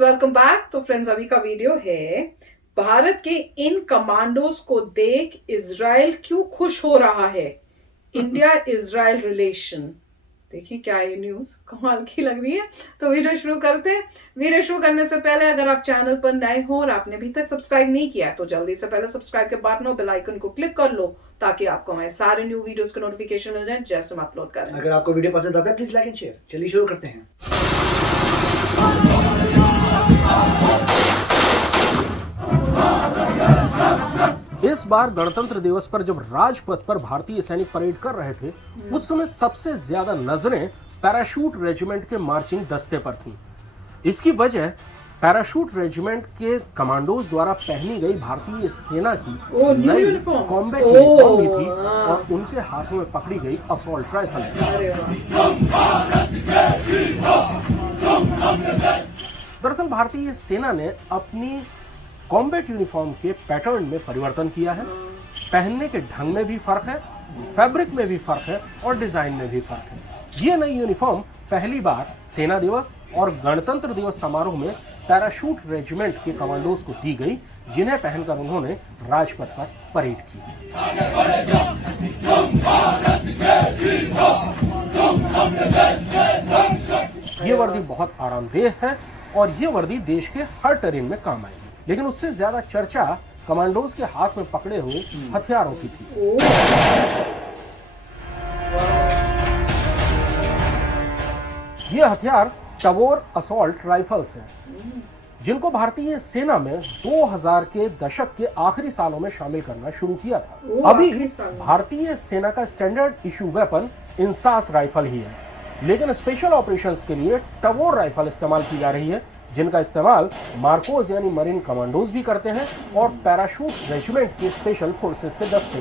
Friends, welcome back. तो friends, अभी का वीडियो है भारत के इन कमांडोज को देख इजराइल क्यों खुश हो रहा है। इंडिया इजराइल रिलेशन, देखिए क्या ये न्यूज कमाल की लग रही है। तो वीडियो शुरू करते हैं। वीडियो शुरू करने से पहले अगर आप चैनल पर नए हो और आपने अभी तक सब्सक्राइब नहीं किया है तो जल्दी से पहले सब्सक्राइब के बटन और बेल आइकन को क्लिक कर लो ताकि आपको हमारे सारे न्यू वीडियोस के नोटिफिकेशन मिल जाए जैसे हम अपलोड करें। अगर आपको वीडियो पसंद आता है प्लीज लाइक एंड शेयर। चलिए शुरू करते हैं। इस बार गणतंत्र दिवस पर जब राजपथ पर भारतीय सैनिक परेड कर रहे थे, उस समय सबसे ज्यादा नजरें पैराशूट रेजिमेंट के मार्चिंग दस्ते पर थीं। इसकी वजह पैराशूट रेजिमेंट के कमांडोज द्वारा पहनी गई भारतीय सेना की नई कॉम्बैट यूनिफॉर्म भी थी और उनके हाथों में पकड़ी गई असॉल्ट राइफल थी। दरअसल भारतीय सेना ने अपनी कॉम्बैट यूनिफॉर्म के पैटर्न में परिवर्तन किया है। पहनने के ढंग में भी फर्क है, फैब्रिक में भी फर्क है और डिजाइन में भी फर्क है। ये नई यूनिफॉर्म पहली बार सेना दिवस और गणतंत्र दिवस समारोह में पैराशूट रेजिमेंट के कमांडोज को दी गई, जिन्हें पहनकर उन्होंने राजपथ पर परेड की। ये वर्दी बहुत आरामदेह है और ये वर्दी देश के हर टेरेन में काम आएगी। लेकिन उससे ज्यादा चर्चा कमांडोज के हाथ में पकड़े हुए हथियारों की थी। ये हथियार टवोर असॉल्ट राइफल्स हैं, जिनको भारतीय सेना में 2000 के दशक के आखिरी सालों में शामिल करना शुरू किया था। अभी भारतीय सेना का standard issue weapon INSAS rifle ही है, लेकिन स्पेशल ऑपरेशंस के लिए टवोर राइफल इस्तेमाल की जा रही है, जिनका इस्तेमाल मार्कोज यानी मरीन कमांडोज भी करते हैं और पैराशूट रेजिमेंट के स्पेशल फोर्सेस के दस्ते।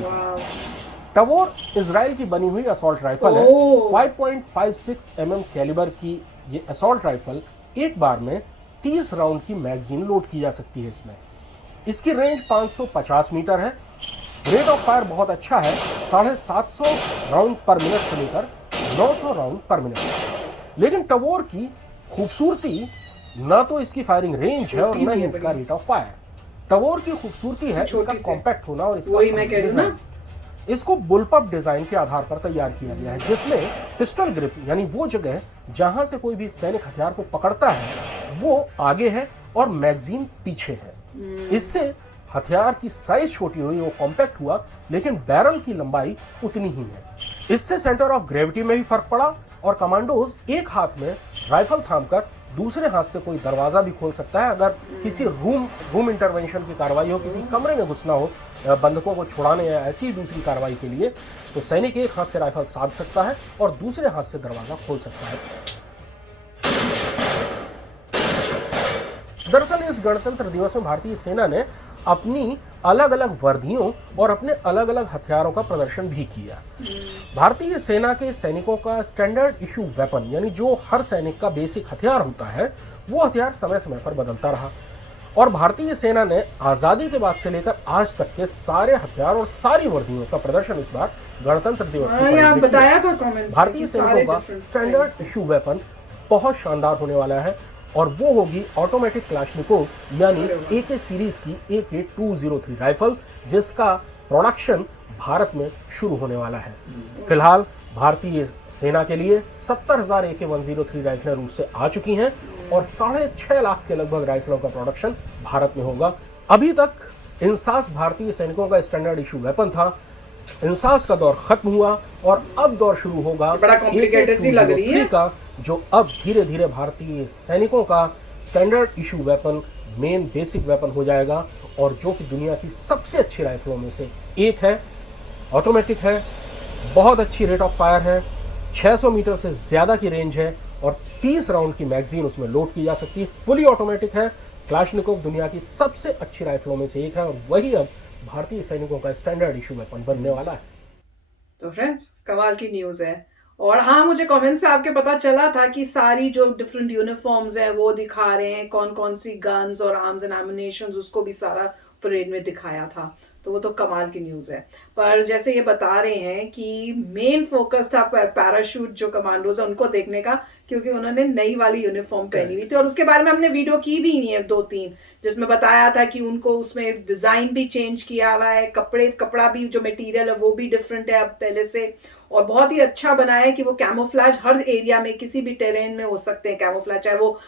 टवोर इजराइल की बनी हुई असॉल्ट राइफल है। 5.56 mm कैलिबर की ये असॉल्ट राइफल एक बार में 30 राउंड की मैगजीन लोड की जा सकती है। इसमें इसकी रेंज 550 मीटर है। रेट ऑफ फायर बहुत अच्छा है, 750 राउंड पर मिनट से लेकर 900 राउंड पर मिनट। लेकिन टवोर की खूबसूरती ना तो इसकी फायरिंग रेंज है और न ही इसका रेट ऑफ फायर। टवोर की खूबसूरती है इसका कॉम्पैक्ट होना और इसका डिजाइन। इसको बुलपअप डिजाइन के आधार पर तैयार किया गया है, जिसमें पिस्टल ग्रिप यानी वो जगह जहां से कोई भी सैनिक हथियार को पकड़ता है वो आगे है और मैगजीन पीछे है। इससे हथियार की साइज छोटी हुई, वो कॉम्पैक्ट हुआ, लेकिन बैरल की लंबाई उतनी ही है। इससे सेंटर ऑफ ग्रेविटी में भी फर्क पड़ा और कमांडोज एक हाथ में राइफल थामकर दूसरे हाथ से कोई दरवाजा भी खोल सकता है। अगर किसी रूम इंटरवेंशन की कार्रवाई हो, किसी कमरे में घुसना हो बंधकों को छुड़ाने या ऐसी दूसरी कार्रवाई के लिए, तो सैनिक एक हाथ से राइफल साध सकता है और दूसरे हाथ से दरवाजा खोल सकता है। दरअसल इस गणतंत्र दिवस में भारतीय सेना ने अपनी अलग अलग वर्दियों और अपने अलग अलग हथियारों का प्रदर्शन भी किया। भारतीय सेना के सैनिकों का स्टैंडर्ड इशू वेपन यानी जो हर सैनिक का बेसिक हथियार होता है, वो हथियार समय समय पर बदलता रहा और भारतीय सेना ने आजादी के बाद से लेकर आज तक के सारे हथियार और सारी वर्दियों का प्रदर्शन इस बार गणतंत्र दिवस में बताया था। भारतीय सैनिकों का स्टैंडर्ड इशू वेपन बहुत शानदार होने वाला है और वो होगी ऑटोमेटिक क्लाशनिकोव यानी AK सीरीज की AK-203 राइफल, जिसका प्रोडक्शन भारत में शुरू होने वाला है। फिलहाल भारतीय सेना के लिए 70,000 AK-103 राइफलें रूस से आ चुकी हैं और 6.5 लाख के लगभग राइफलों का प्रोडक्शन भारत में होगा। अभी तक इंसास भारतीय सैनिकों का स्टैंडर्ड इशू वेपन था। इंसास का दौर खत्म हुआ और अब दौर शुरू होगा AK-203 का, जो अब धीरे धीरे भारतीय सैनिकों का standard issue weapon, main basic weapon हो जाएगा और जो कि दुनिया की सबसे अच्छी राइफलों में से एक है। ऑटोमेटिक है, बहुत अच्छी रेट ऑफ फायर है, 600 मीटर से ज़्यादा की रेंज है और 30 राउंड की मैगजीन उसमें लोड की जा सकती है। फुली ऑटोमेटिक है। क्लाशनिकोव दुनिया की सबसे अच्छी राइफलों में से एक है और वही अब भारतीय सैनिकों का स्टैंडर्ड इशू वेपन बनने वाला है। तो फ्रेंड्स, कमाल की न्यूज है। और हाँ, मुझे कमेंट से आपके पता चला था कि सारी जो डिफरेंट यूनिफॉर्म्स हैं वो दिखा रहे हैं, कौन कौन सी गन्स और आर्म्स एंड एमुनेशंस, उसको भी सारा परेड में दिखाया था। तो वो तो कमाल की न्यूज़ है। पर जैसे ये बता रहे हैं कि मेन फोकस था पैराशूट जो कमांडोज है उनको देखने का, क्योंकि उन्होंने नई वाली यूनिफॉर्म पहनी हुई थी, और उसके बारे में हमने वीडियो की भी नहीं है 2-3, जिसमें बताया था कि उनको उसमें डिजाइन भी चेंज किया हुआ है, कपड़ा भी जो मटेरियल है वो भी डिफरेंट है अब पहले से, और बहुत ही अच्छा बनाया है कि वो कैमोफ्लेज हर एरिया में किसी भी टेरेन में हो सकते हैं कैमोफ्लेज, चाहे वो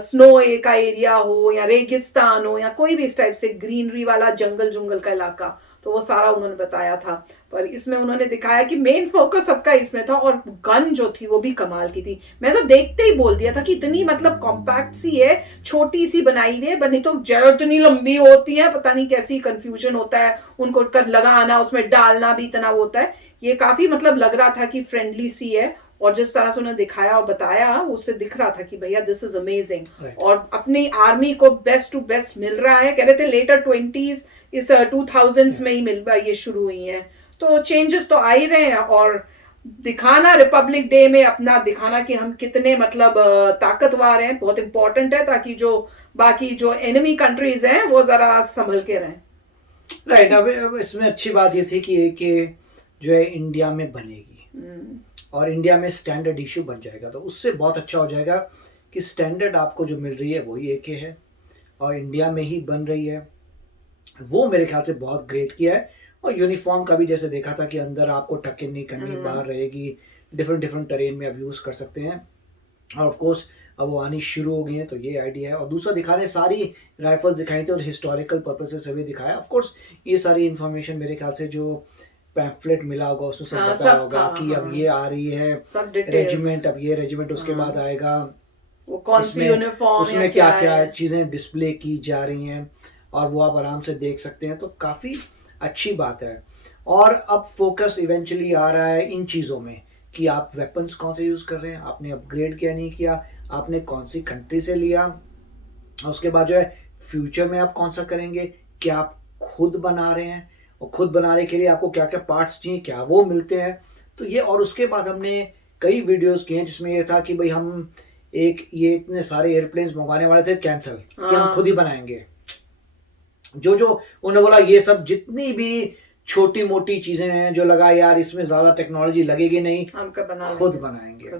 स्नो का एरिया हो या रेगिस्तान हो या कोई भी इस टाइप से ग्रीनरी वाला जंगल का इलाका, तो वो सारा उन्होंने बताया था। पर इसमें उन्होंने दिखाया कि मेन फोकस सबका इसमें था, और गन जो थी वो भी कमाल की थी। मैं तो देखते ही बोल दिया था कि इतनी मतलब कॉम्पैक्ट सी है, छोटी सी बनाई हुई है, बनी तो इतनी लंबी होती है, पता नहीं कैसी कंफ्यूजन होता है उनको लगाना, उसमें डालना भी इतना होता है। ये काफी मतलब लग रहा था कि फ्रेंडली सी है, और जिस तरह से उन्होंने दिखाया और बताया उससे दिख रहा था कि भैया दिस इज अमेजिंग, और अपनी आर्मी को बेस्ट टू बेस्ट मिल रहा है। कह रहे थे लेटर 20s इस 2000s में ही मिल ये शुरू हुई है, तो चेंजेस तो आ ही रहे हैं, और दिखाना रिपब्लिक डे में अपना दिखाना कि हम कितने मतलब ताकतवर हैं बहुत इंपॉर्टेंट है, ताकि जो बाकी जो एनिमी कंट्रीज हैं वो जरा संभल के रहें। राइट। अब इसमें अच्छी बात ये थी कि AK जो है इंडिया में बनेगी और इंडिया में स्टैंडर्ड इशू बन जाएगा, तो उससे बहुत अच्छा हो जाएगा कि स्टैंडर्ड आपको जो मिल रही है वही AK है और इंडिया में ही बन रही है। वो मेरे ख्याल से बहुत ग्रेट किया है। और यूनिफॉर्म का भी जैसे देखा था कि अंदर आपको टक इन नहीं करनी, बाहर रहेगी, डिफरेंट टेरेन में आप यूज़ कर सकते हैं। और ऑफ कोर्स अब वो आनी शुरू हो गई है, तो ये आइडिया है। और दूसरा दिखा रहे सारी राइफल्स दिखाई थी और हिस्टोरिकल पर्पसेस से भी दिखाया। ऑफ कोर्स ये सारी इन्फॉर्मेशन मेरे ख्याल से जो पैम्फलेट मिला होगा उसमें सब बताया होगा कि अब ये आ रही है रेजिमेंट, अब ये रेजिमेंट उसके बाद आएगा, वो कौन सी यूनिफॉर्म, उसमें क्या क्या चीज़ें डिस्प्ले की जा रही हैं, और वो आप आराम से देख सकते हैं। तो काफ़ी अच्छी बात है। और अब फोकस इवेंचुअली आ रहा है इन चीज़ों में कि आप वेपन्स कौन से यूज़ कर रहे हैं, आपने अपग्रेड किया नहीं किया, आपने कौन सी कंट्री से लिया, उसके बाद जो है फ्यूचर में आप कौन सा करेंगे, क्या आप खुद बना रहे हैं, और खुद बनाने के लिए आपको क्या क्या पार्ट्स चाहिए, क्या वो मिलते हैं। तो ये, और उसके बाद हमने कई वीडियोस किए जिसमें ये था कि भाई हम ये इतने सारे एयरप्लेन्स मंगवाने वाले थे, कैंसिल, कि हम खुद ही बनाएंगे। जो उन्होंने बोला ये सब जितनी भी छोटी मोटी चीजें हैं जो लगा यार इसमें ज्यादा टेक्नोलॉजी लगेगी नहीं, हम खुद बनाएंगे।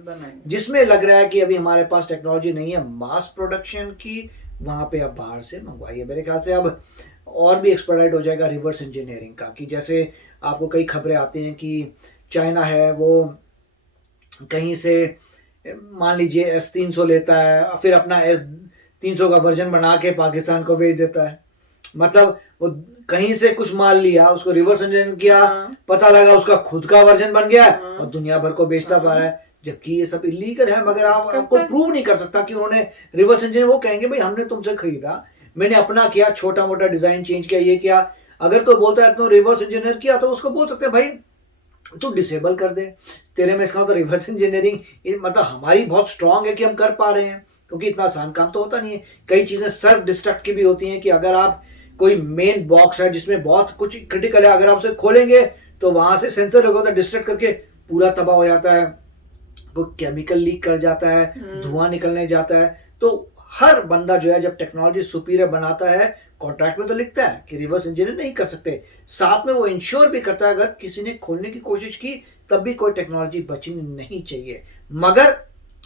जिसमें लग रहा है कि अभी हमारे पास टेक्नोलॉजी नहीं है मास प्रोडक्शन की, वहां पे अब बाहर से मंगवाइए। मेरे ख्याल से अब और भी एक्सपर्टाइट हो जाएगा रिवर्स इंजीनियरिंग का, कि जैसे आपको कई खबरें आती हैं कि चाइना है वो कहीं से मान लीजिए S-300 लेता है, फिर अपना S-300 का वर्जन बना के पाकिस्तान को भेज देता है। मतलब वो कहीं से कुछ माल लिया, उसको रिवर्स इंजीनियरिंग किया, पता लगा उसका खुद का वर्जन बन गया और दुनिया भर को बेचता पा रहा है, जबकि ये सब इलीगल है। मगर आप कोई प्रूव नहीं कर सकता कि उन्होंने रिवर्स इंजीनियरिंग, वो कहेंगे भाई हमने तुमसे खरीदा, मैंने अपना किया, छोटा मोटा डिजाइन चेंज किया, ये किया। अगर कोई बोलता है तो रिवर्स इंजीनियर किया, तो उसको बोल सकते हैं भाई तू डिसेबल कर दे, तेरे में इसका तो रिवर्स इंजीनियरिंग मतलब हमारी बहुत स्ट्रांग है कि हम कर पा रहे हैं, क्योंकि इतना आसान काम तो होता नहीं है। कई चीजें सेल्फ डिस्ट्रक्ट की भी होती हैं कि अगर आप कोई मेन बॉक्स है जिसमें बहुत कुछ क्रिटिकल है, अगर आप उसे खोलेंगे तो वहां से सेंसर लगा होता है, डिस्ट्रक्ट करके पूरा तबाह हो जाता है, कोई केमिकल लीक कर जाता है, धुआं निकलने जाता है। तो हर बंदा जो है जब टेक्नोलॉजी सुपीरियर बनाता है, कॉन्ट्रैक्ट में तो लिखता है कि रिवर्स इंजीनियर नहीं कर सकते, साथ में वो इंश्योर भी करता है अगर किसी ने खोलने की कोशिश की तब भी कोई टेक्नोलॉजी बचनी नहीं चाहिए, मगर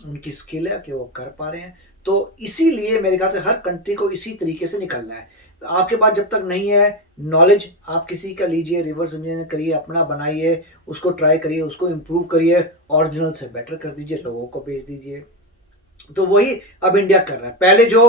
उनकी स्किल है कि वो कर पा रहे हैं। तो इसीलिए मेरे ख्याल से हर कंट्री को इसी तरीके से निकलना है। आपके पास जब तक नहीं है नॉलेज, आप किसी का लीजिए, रिवर्स इंजीनियर करिए, अपना बनाइए, उसको ट्राई करिए, उसको इम्प्रूव करिए, ओरिजिनल से बेटर कर दीजिए, लोगों को भेज दीजिए। तो वही अब इंडिया कर रहा है। पहले जो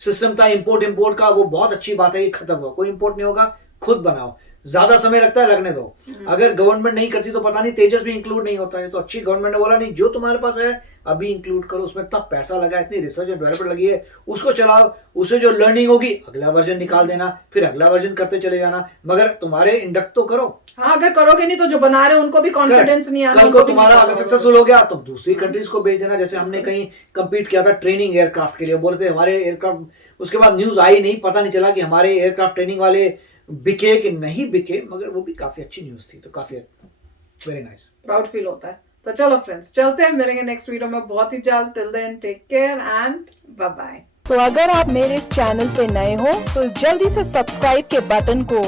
सिस्टम था इंपोर्ट का, वो बहुत अच्छी बात है, ये खत्म हुआ, कोई इंपोर्ट नहीं होगा, खुद बनाओ। ज्यादा समय लगता है, लगने दो। अगर गवर्नमेंट नहीं करती तो पता नहीं तेजस भी इंक्लूड नहीं होता है। तो अच्छी गवर्नमेंट ने बोला नहीं, जो तुम्हारे पास है अभी इंक्लूड करो, उसमें इतना पैसा लगा, इतनी रिसर्च और डेवलपमेंट लगी है, उसको चलाओ, उससे जो लर्निंग होगी अगला वर्जन निकाल देना, फिर अगला वर्जन करते चले जाना, मगर तुम्हारे इंडक्ट तो करो। हाँ, अगर करोगे नहीं तो जो बना रहे हैं उनको भी कॉन्फिडेंस नहीं आना। कल को तुम्हारा अगर सक्सेसफुल हो गया तो दूसरी कंट्रीज को भेज देना। जैसे हमने कहीं कम्पीट किया था ट्रेनिंग एयरक्राफ्ट के लिए, बोल रहे थे हमारे एयरक्राफ्ट, उसके बाद न्यूज आई नहीं, पता नहीं चला कि हमारे एयरक्राफ्ट ट्रेनिंग वाले बिके कि नहीं बिके, मगर वो भी काफी अच्छी न्यूज थी। तो काफी वेरी नाइस, प्राउड फील होता है। तो चलो फ्रेंड्स, चलते हैं, मिलेंगे नेक्स्ट वीडियो में बहुत ही जल्द। Till then take care and bye bye. तो अगर आप मेरे इस चैनल पे नए हो तो जल्दी से सब्सक्राइब के बटन को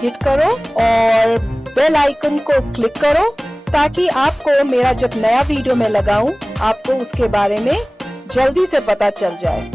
हिट करो और बेल आइकन को क्लिक करो ताकि आपको मेरा जब नया वीडियो मैं लगाऊं आपको उसके बारे में जल्दी से पता चल जाए।